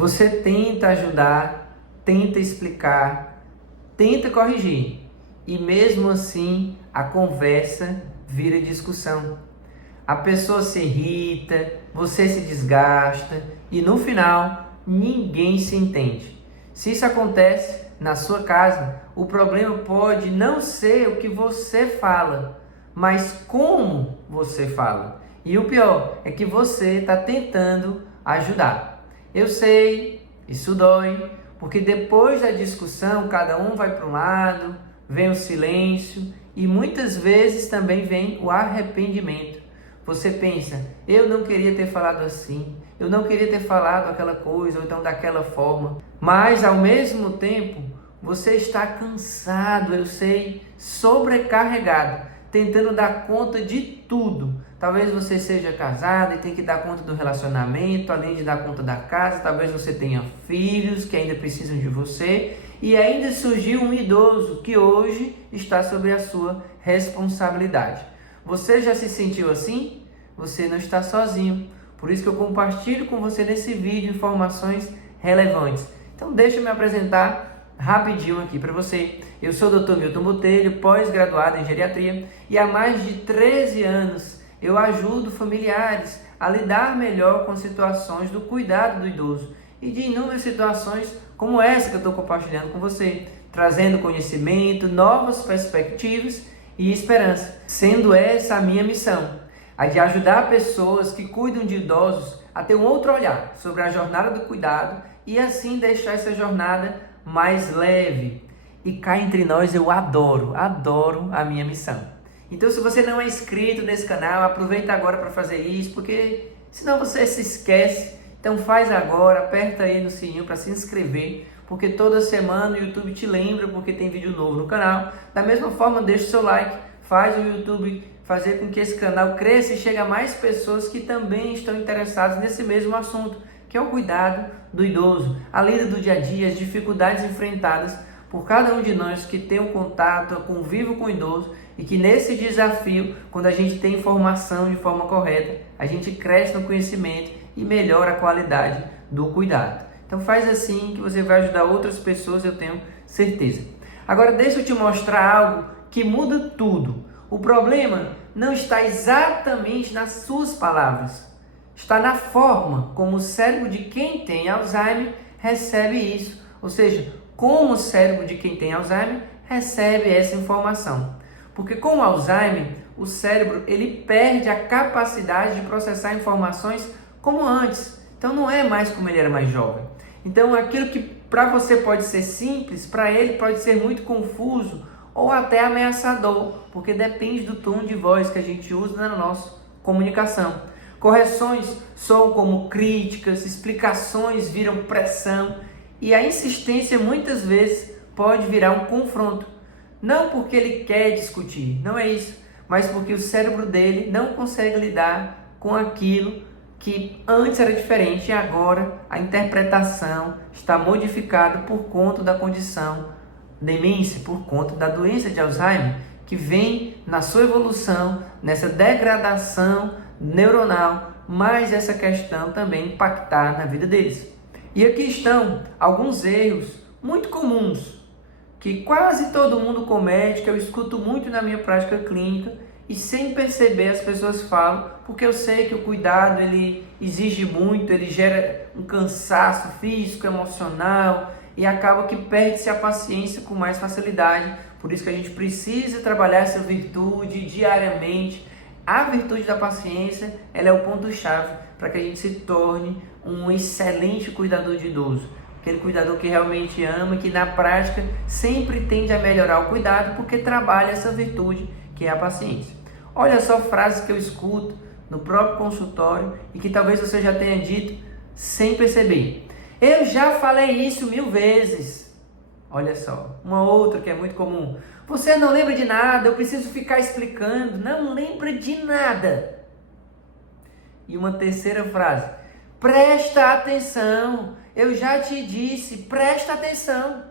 Você tenta ajudar, tenta explicar, tenta corrigir. E mesmo assim, a conversa vira discussão. A pessoa se irrita, você se desgasta e no final ninguém se entende. Se isso acontece na sua casa, o problema pode não ser o que você fala, mas como você fala. E o pior é que você está tentando ajudar. Eu sei, isso dói, porque depois da discussão cada um vai para um lado, vem o silêncio e muitas vezes também vem o arrependimento. Você pensa, eu não queria ter falado assim, eu não queria ter falado aquela coisa ou então daquela forma, mas ao mesmo tempo você está cansado, eu sei, sobrecarregado, tentando dar conta de tudo. Talvez você seja casado e tem que dar conta do relacionamento, além de dar conta da casa, talvez você tenha filhos que ainda precisam de você e ainda surgiu um idoso que hoje está sob a sua responsabilidade. Você já se sentiu assim? Você não está sozinho. Por isso que eu compartilho com você nesse vídeo informações relevantes. Então deixa eu me apresentar rapidinho aqui para você. Eu sou o Dr. Milton Botelho, pós-graduado em geriatria e há mais de 13 anos eu ajudo familiares a lidar melhor com situações do cuidado do idoso e de inúmeras situações como essa que eu estou compartilhando com você, trazendo conhecimento, novas perspectivas e esperança, sendo essa a minha missão, a de ajudar pessoas que cuidam de idosos a ter um outro olhar sobre a jornada do cuidado e assim deixar essa jornada mais leve. E cá entre nós eu adoro a minha missão. Então se você não é inscrito nesse canal, aproveita agora para fazer isso, porque senão você se esquece. Então faz agora, aperta aí no sininho para se inscrever, porque toda semana o YouTube te lembra porque tem vídeo novo no canal. Da mesma forma, deixa o seu like, faz o YouTube fazer com que esse canal cresça e chegue a mais pessoas que também estão interessadas nesse mesmo assunto, que é o cuidado do idoso, a lida do dia a dia, as dificuldades enfrentadas por cada um de nós que tem um contato, convive com o idoso e que nesse desafio, quando a gente tem informação de forma correta, a gente cresce no conhecimento e melhora a qualidade do cuidado. Então faz assim que você vai ajudar outras pessoas, eu tenho certeza. Agora deixa eu te mostrar algo que muda tudo. O problema não está exatamente nas suas palavras, está na forma como o cérebro de quem tem Alzheimer recebe isso, ou seja, como o cérebro de quem tem Alzheimer recebe essa informação. Porque com o Alzheimer, o cérebro ele perde a capacidade de processar informações como antes. Então não é mais como ele era mais jovem. Então aquilo que para você pode ser simples, para ele pode ser muito confuso ou até ameaçador, porque depende do tom de voz que a gente usa na nossa comunicação. Correções soam como críticas, explicações viram pressão e a insistência muitas vezes pode virar um confronto. Não porque ele quer discutir, não é isso, mas porque o cérebro dele não consegue lidar com aquilo que antes era diferente e agora a interpretação está modificada por conta da condição demência, por conta da doença de Alzheimer, que vem na sua evolução, nessa degradação neuronal, mas essa questão também impactar na vida deles. E aqui estão alguns erros muito comuns, que quase todo mundo comete, que eu escuto muito na minha prática clínica, e sem perceber as pessoas falam, porque eu sei que o cuidado ele exige muito, ele gera um cansaço físico, emocional, e acaba que perde-se a paciência com mais facilidade. Por isso que a gente precisa trabalhar essa virtude diariamente. A virtude da paciência, ela é o ponto-chave para que a gente se torne um excelente cuidador de idoso. Aquele cuidador que realmente ama e que na prática sempre tende a melhorar o cuidado porque trabalha essa virtude que é a paciência. Olha só frases que eu escuto no próprio consultório e que talvez você já tenha dito sem perceber. Eu já falei isso 1000 vezes. Olha só, uma outra que é muito comum. Você não lembra de nada, eu preciso ficar explicando. Não lembra de nada. E uma terceira frase. Presta atenção, eu já te disse, presta atenção.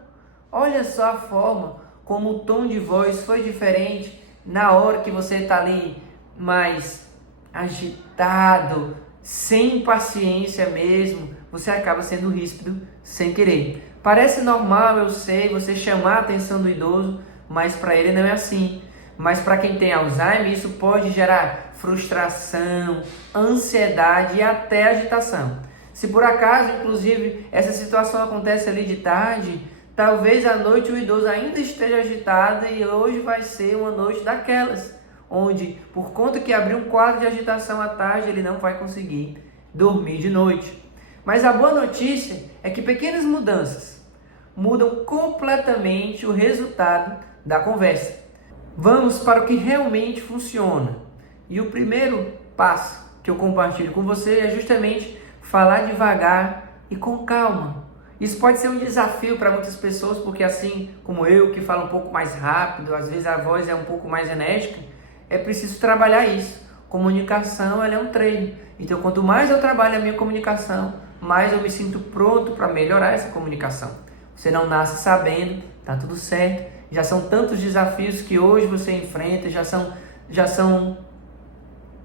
Olha só a forma como o tom de voz foi diferente na hora que você está ali mais agitado, sem paciência mesmo, você acaba sendo ríspido sem querer. Parece normal, eu sei, você chamar a atenção do idoso, mas para ele não é assim. Mas para quem tem Alzheimer, isso pode gerar frustração, ansiedade e até agitação. Se por acaso, inclusive, essa situação acontece ali de tarde, talvez à noite o idoso ainda esteja agitado e hoje vai ser uma noite daquelas, onde por conta que abriu um quadro de agitação à tarde, ele não vai conseguir dormir de noite. Mas a boa notícia é que pequenas mudanças mudam completamente o resultado da conversa. Vamos para o que realmente funciona. E o primeiro passo que eu compartilho com você é justamente falar devagar e com calma. Isso pode ser um desafio para muitas pessoas, porque assim como eu, que falo um pouco mais rápido, às vezes a voz é um pouco mais enérgica, é preciso trabalhar isso. Comunicação, ela é um treino. Então, quanto mais eu trabalho a minha comunicação, mais eu me sinto pronto para melhorar essa comunicação. Você não nasce sabendo, tá tudo certo. Já são tantos desafios que hoje você enfrenta, já são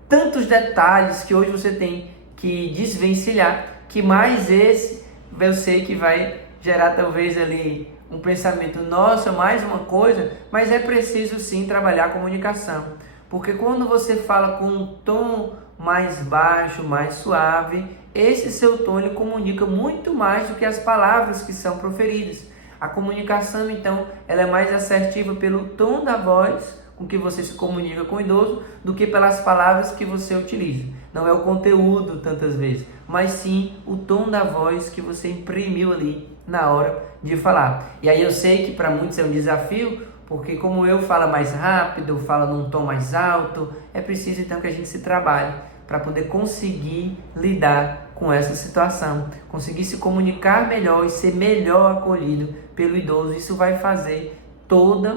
tantos detalhes que hoje você tem que desvencilhar, que mais esse eu sei que vai gerar talvez ali um pensamento, nossa, mais uma coisa, mas é preciso sim trabalhar a comunicação. Porque quando você fala com um tom mais baixo, mais suave, esse seu tom ele comunica muito mais do que as palavras que são proferidas. A comunicação, então, ela é mais assertiva pelo tom da voz com que você se comunica com o idoso do que pelas palavras que você utiliza. Não é o conteúdo, tantas vezes, mas sim o tom da voz que você imprimiu ali na hora de falar. E aí eu sei que para muitos é um desafio, porque como eu falo mais rápido, falo num tom mais alto, é preciso então que a gente se trabalhe para poder conseguir lidar com essa situação, conseguir se comunicar melhor e ser melhor acolhido pelo idoso. Isso vai fazer toda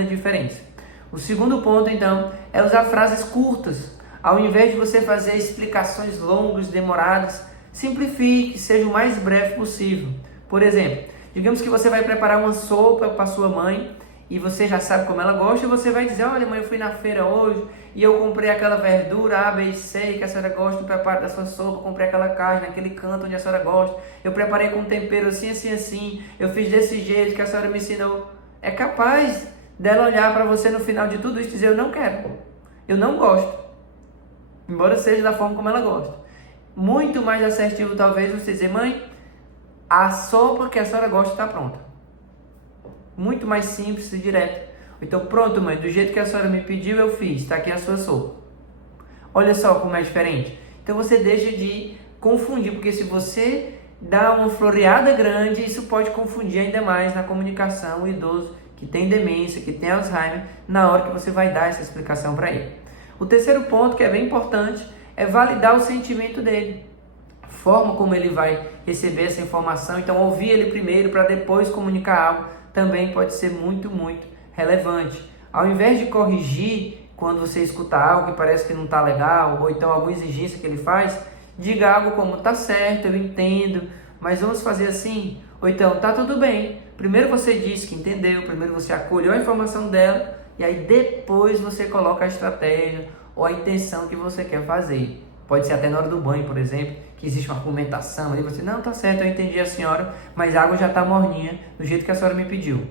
a diferença. O segundo ponto, então, é usar frases curtas. Ao invés de você fazer explicações longas, demoradas, simplifique, seja o mais breve possível. Por exemplo, digamos que você vai preparar uma sopa para sua mãe e você já sabe como ela gosta, e você vai dizer, olha mãe, eu fui na feira hoje e eu comprei aquela verdura A, B e C que a senhora gosta do preparo da sua sopa, comprei aquela carne naquele canto onde a senhora gosta, eu preparei com tempero assim, assim, assim, eu fiz desse jeito que a senhora me ensinou. É capaz dela olhar para você no final de tudo isso e dizer, eu não quero, eu não gosto, embora seja da forma como ela gosta. Muito mais assertivo talvez você dizer, mãe, a sopa que a senhora gosta está pronta. Muito mais simples e direto. Então, pronto mãe, do jeito que a senhora me pediu eu fiz, está aqui a sua sopa. Olha só como é diferente. Então você deixa de confundir, porque se você dá uma floreada grande, isso pode confundir ainda mais na comunicação o idoso que tem demência, que tem Alzheimer, na hora que você vai dar essa explicação para ele. O terceiro ponto, que é bem importante, é validar o sentimento dele. A forma como ele vai receber essa informação, então ouvir ele primeiro para depois comunicar algo, também pode ser muito relevante. Ao invés de corrigir quando você escuta algo que parece que não está legal, ou então alguma exigência que ele faz, diga algo como, tá certo, eu entendo, mas vamos fazer assim, ou então, tá tudo bem. Primeiro você disse que entendeu, primeiro você acolheu a informação dela, e aí depois você coloca a estratégia ou a intenção que você quer fazer. Pode ser até na hora do banho, por exemplo, que existe uma argumentação ali, você, não, tá certo, eu entendi a senhora, mas a água já tá morninha, do jeito que a senhora me pediu.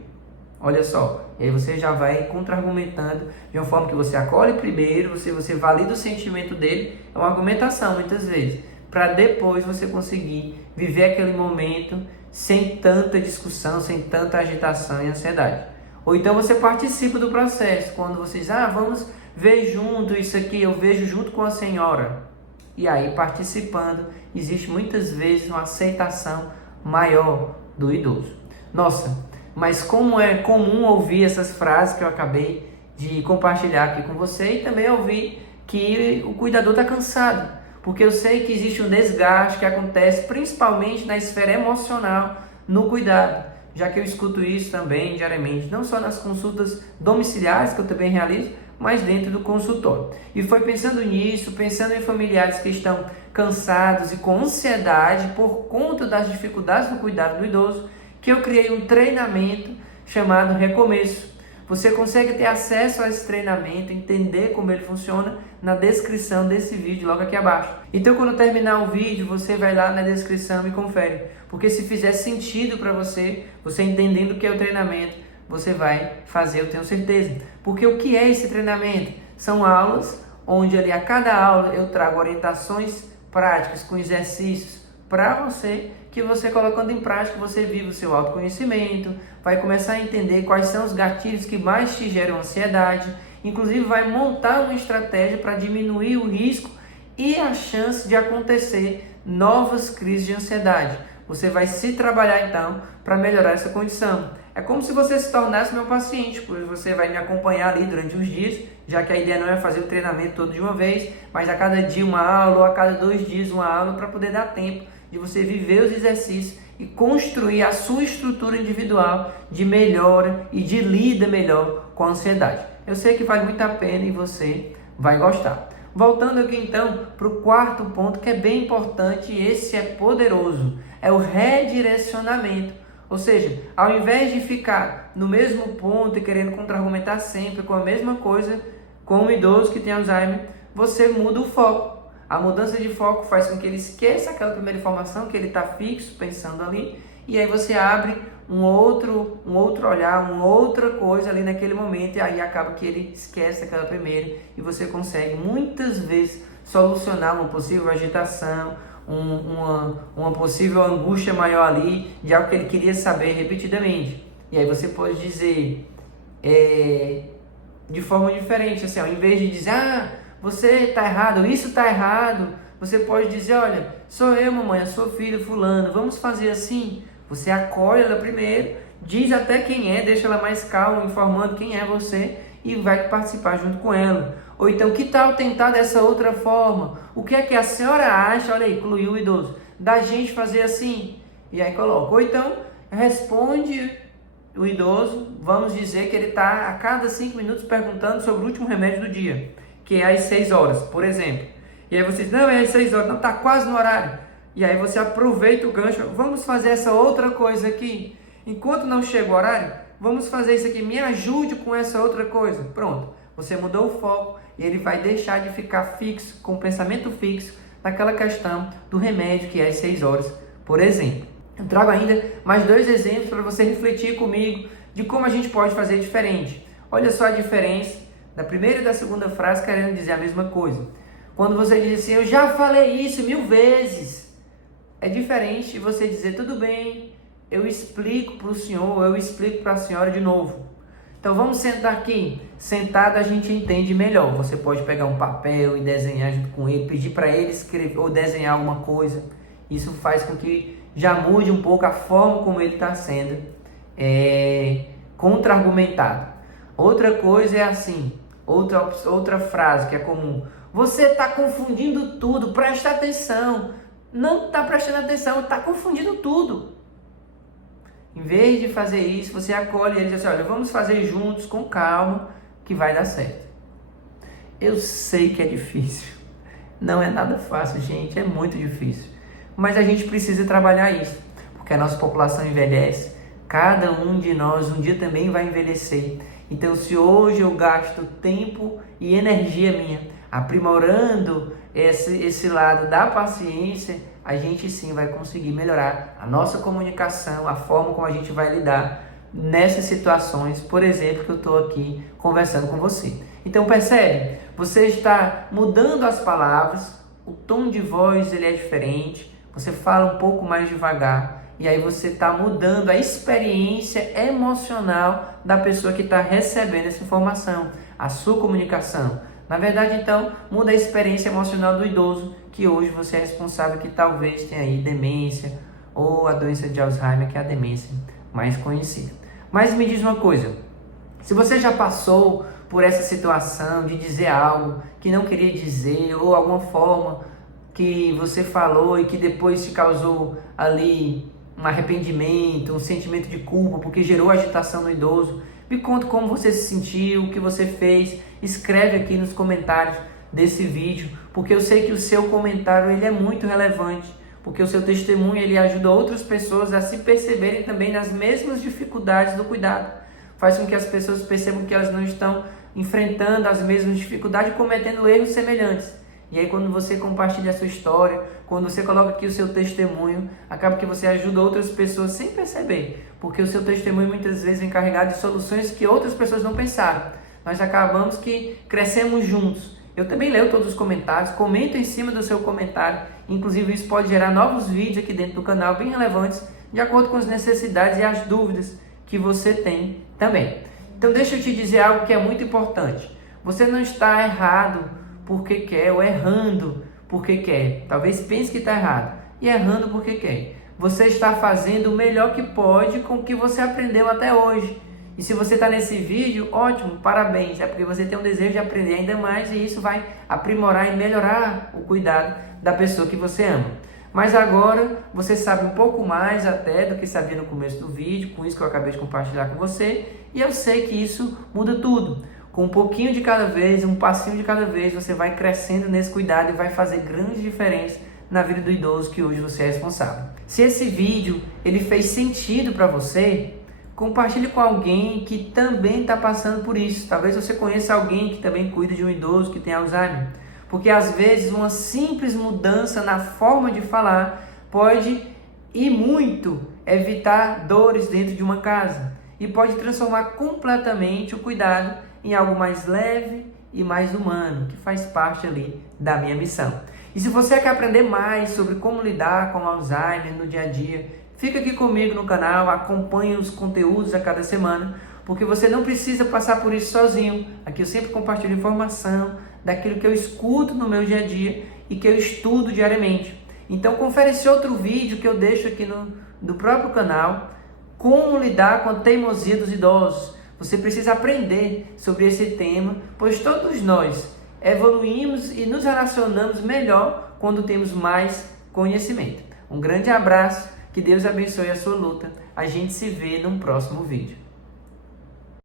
Olha só, e aí você já vai contra-argumentando de uma forma que você acolhe primeiro, você valida o sentimento dele, é uma argumentação muitas vezes, para depois você conseguir viver aquele momento sem tanta discussão, sem tanta agitação e ansiedade. Ou então você participa do processo, quando você diz, vamos ver junto isso aqui, eu vejo junto com a senhora. E aí, participando, existe muitas vezes uma aceitação maior do idoso. Nossa, mas como é comum ouvir essas frases que eu acabei de compartilhar aqui com você, e também ouvir que o cuidador está cansado, porque eu sei que existe um desgaste que acontece principalmente na esfera emocional no cuidado, já que eu escuto isso também diariamente, não só nas consultas domiciliares que eu também realizo, mas dentro do consultório. E foi pensando nisso, pensando em familiares que estão cansados e com ansiedade por conta das dificuldades no cuidado do idoso, que eu criei um treinamento chamado Recomeço. Você consegue ter acesso a esse treinamento, entender como ele funciona na descrição desse vídeo logo aqui abaixo. Então quando terminar o vídeo, você vai lá na descrição e confere. Porque se fizer sentido para você, você entendendo o que é o treinamento, você vai fazer, eu tenho certeza. Porque o que é esse treinamento? São aulas onde ali a cada aula eu trago orientações práticas com exercícios para você, que você colocando em prática, você vive o seu autoconhecimento, vai começar a entender quais são os gatilhos que mais te geram ansiedade, inclusive vai montar uma estratégia para diminuir o risco e a chance de acontecer novas crises de ansiedade. Você vai se trabalhar então para melhorar essa condição. É como se você se tornasse meu paciente, pois você vai me acompanhar ali durante os dias, já que a ideia não é fazer o treinamento todo de uma vez, mas a cada dia uma aula ou a cada 2 dias uma aula para poder dar tempo de você viver os exercícios e construir a sua estrutura individual de melhora e de lida melhor com a ansiedade. Eu sei que vale muito a pena e você vai gostar. Voltando aqui então para o quarto ponto, que é bem importante e esse é poderoso, é o redirecionamento. Ou seja, ao invés de ficar no mesmo ponto e querendo contra-argumentar sempre com a mesma coisa, com o idoso que tem Alzheimer, você muda o foco. A mudança de foco faz com que ele esqueça aquela primeira informação, que ele está fixo, pensando ali, e aí você abre um outro olhar, uma outra coisa ali naquele momento, e aí acaba que ele esquece aquela primeira, e você consegue muitas vezes solucionar uma possível agitação, uma possível angústia maior ali, de algo que ele queria saber repetidamente. E aí você pode dizer de forma diferente, assim, ao invés de dizer, você está errado, isso está errado, você pode dizer, olha, sou eu, mamãe, eu sou filho fulano, vamos fazer assim. Você acolhe ela primeiro, diz até quem é, deixa ela mais calma, informando quem é você e vai participar junto com ela. Ou então, que tal tentar dessa outra forma? O que é que a senhora acha, olha aí, incluiu o idoso, da gente fazer assim? E aí coloca. Ou então, responde o idoso, vamos dizer que ele está a cada 5 minutos perguntando sobre o último remédio do dia, que é às 6 horas, por exemplo. E aí você diz, não, é às 6 horas, não, está quase no horário. E aí você aproveita o gancho, vamos fazer essa outra coisa aqui. Enquanto não chega o horário, vamos fazer isso aqui, me ajude com essa outra coisa. Pronto, você mudou o foco e ele vai deixar de ficar fixo, com o pensamento fixo, naquela questão do remédio que é às 6 horas, por exemplo. Eu trago ainda mais 2 exemplos para você refletir comigo de como a gente pode fazer diferente. Olha só a diferença da primeira e da segunda frase querendo dizer a mesma coisa. Quando você diz assim, eu já falei isso 1000 vezes, é diferente de você dizer, tudo bem, eu explico para o senhor, eu explico para a senhora de novo. Então vamos sentar aqui. Sentado a gente entende melhor. Você pode pegar um papel e desenhar junto com ele, pedir para ele escrever ou desenhar alguma coisa. Isso faz com que já mude um pouco a forma como ele está sendo contra-argumentado. Outra coisa é assim, outra frase que é comum. Você está confundindo tudo, presta atenção. Não está prestando atenção, está confundindo tudo. Em vez de fazer isso, você acolhe ele e diz assim, olha, vamos fazer juntos, com calma, que vai dar certo. Eu sei que é difícil. Não é nada fácil, gente, é muito difícil. Mas a gente precisa trabalhar isso, porque a nossa população envelhece. Cada um de nós um dia também vai envelhecer. Então, se hoje eu gasto tempo e energia minha aprimorando esse lado da paciência, a gente sim vai conseguir melhorar a nossa comunicação, a forma como a gente vai lidar nessas situações, por exemplo, que eu estou aqui conversando com você. Então percebe, você está mudando as palavras, o tom de voz ele é diferente, você fala um pouco mais devagar e aí você está mudando a experiência emocional da pessoa que está recebendo essa informação, a sua comunicação. Na verdade, então, muda a experiência emocional do idoso, que hoje você é responsável, que talvez tenha aí demência ou a doença de Alzheimer, que é a demência mais conhecida. Mas me diz uma coisa, se você já passou por essa situação de dizer algo que não queria dizer, ou alguma forma que você falou e que depois te causou ali um arrependimento, um sentimento de culpa, porque gerou agitação no idoso, me conta como você se sentiu, o que você fez, escreve aqui nos comentários desse vídeo, porque eu sei que o seu comentário ele é muito relevante, porque o seu testemunho ele ajuda outras pessoas a se perceberem também nas mesmas dificuldades do cuidado. faz com que as pessoas percebam que elas não estão enfrentando as mesmas dificuldades, cometendo erros semelhantes. E aí quando você compartilha a sua história, quando você coloca aqui o seu testemunho, acaba que você ajuda outras pessoas sem perceber, porque o seu testemunho muitas vezes é encarregado de soluções que outras pessoas não pensaram. Nós acabamos que crescemos juntos. Eu também leio todos os comentários, comento em cima do seu comentário, inclusive isso pode gerar novos vídeos aqui dentro do canal, bem relevantes, de acordo com as necessidades e as dúvidas que você tem também. Então deixa eu te dizer algo que é muito importante. Você não está errado porque quer, ou errando porque quer. Talvez pense que está errado e errando porque quer. Você está fazendo o melhor que pode com o que você aprendeu até hoje. E se você está nesse vídeo, ótimo, parabéns. É porque você tem um desejo de aprender ainda mais e isso vai aprimorar e melhorar o cuidado da pessoa que você ama. Mas agora você sabe um pouco mais até do que sabia no começo do vídeo, com isso que eu acabei de compartilhar com você. E eu sei que isso muda tudo. Com um pouquinho de cada vez, um passinho de cada vez, você vai crescendo nesse cuidado e vai fazer grande diferença na vida do idoso que hoje você é responsável. Se esse vídeo ele fez sentido para você, compartilhe com alguém que também está passando por isso. Talvez você conheça alguém que também cuida de um idoso que tem Alzheimer. Porque às vezes uma simples mudança na forma de falar pode e muito evitar dores dentro de uma casa. E pode transformar completamente o cuidado em algo mais leve e mais humano, que faz parte ali da minha missão. E se você quer aprender mais sobre como lidar com Alzheimer no dia a dia, fica aqui comigo no canal, acompanhe os conteúdos a cada semana, porque você não precisa passar por isso sozinho. Aqui eu sempre compartilho informação daquilo que eu escuto no meu dia a dia e que eu estudo diariamente. Então confere esse outro vídeo que eu deixo aqui no próprio canal, como lidar com a teimosia dos idosos. Você precisa aprender sobre esse tema, pois todos nós evoluímos e nos relacionamos melhor quando temos mais conhecimento. Um grande abraço, que Deus abençoe a sua luta. A gente se vê num próximo vídeo.